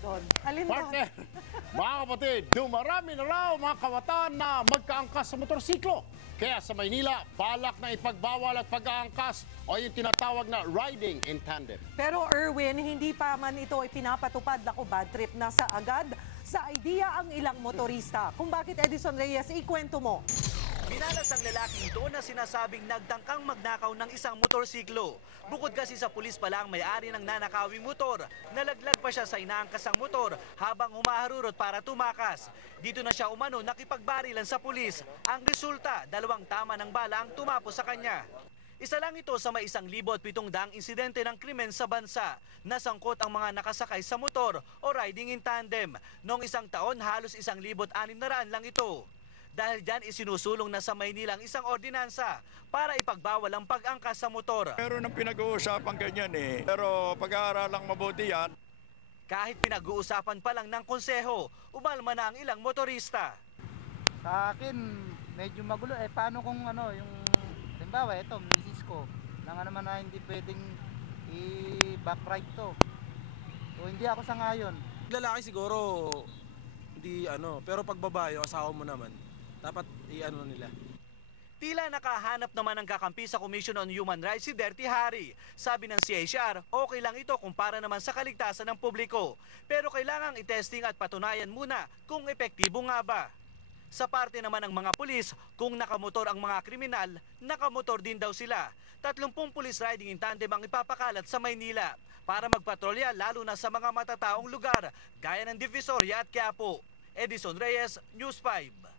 doon? Alin doon? Partner, mga kapatid, dumarami na raw mga kawataan na magkaangkas sa motorsiklo. Kaya sa Maynila, balak na ipagbawal at pag-aangkas o yung tinatawag na riding in tandem. Pero Erwin, hindi pa man ito ay pinapatupad. Ako, bad trip na sa agad sa idea ang ilang motorista. Kung bakit Edison Reyes, ikwento mo. Minalas ang lalaki ito na sinasabing nagtangkang magnakaw ng isang motorsiklo. Bukod kasi sa pulis pa lang may-ari ng nanakawing motor, nalaglag pa siya sa inaangkasang motor habang humaharurot para tumakas. Dito na siya umano nakipagbarilan sa pulis. Ang resulta, dalawang tama ng bala ang tumapo sa kanya. Isa lang ito sa may isang libo at pitong daang insidente ng krimen sa bansa. Nasangkot ang mga nakasakay sa motor o riding in tandem. Noong isang taon, halos isang libo at anim na raan lang ito. Dahil dyan isinusulong na sa Maynila ang isang ordinansa para ipagbawal ang pag-angkas sa motor. Meron ng pinag-uusapan ganyan eh. Pero pag-aaralang mabuti yan, Kahit pinag-uusapan pa lang ng konseho, umalma na ang ilang motorista. Sa akin, medyo magulo. Eh, paano kung ano, yung, halimbawa, ito, misis ko, na nga naman na hindi pwedeng i-back ride to. So, hindi ako sa ngayon. lalaki siguro hindi ano, pero pag babae, asawa mo naman, dapat i-ano nila. Tila nakahanap naman ng kakampi sa Commission on Human Rights si Dirty Harry. Sabi ng CHR, okay lang ito kumpara naman sa kaligtasan ng publiko. Pero kailangang itesting at patunayan muna kung epektibo nga ba. Sa parte naman ng mga pulis, kung nakamotor ang mga kriminal, nakamotor din daw sila. 30 pulis riding in tandem ang ipapakalat sa Maynila para magpatrolya lalo na sa mga matataong lugar gaya ng Divisoria at Quiapo. Edison Reyes, News 5.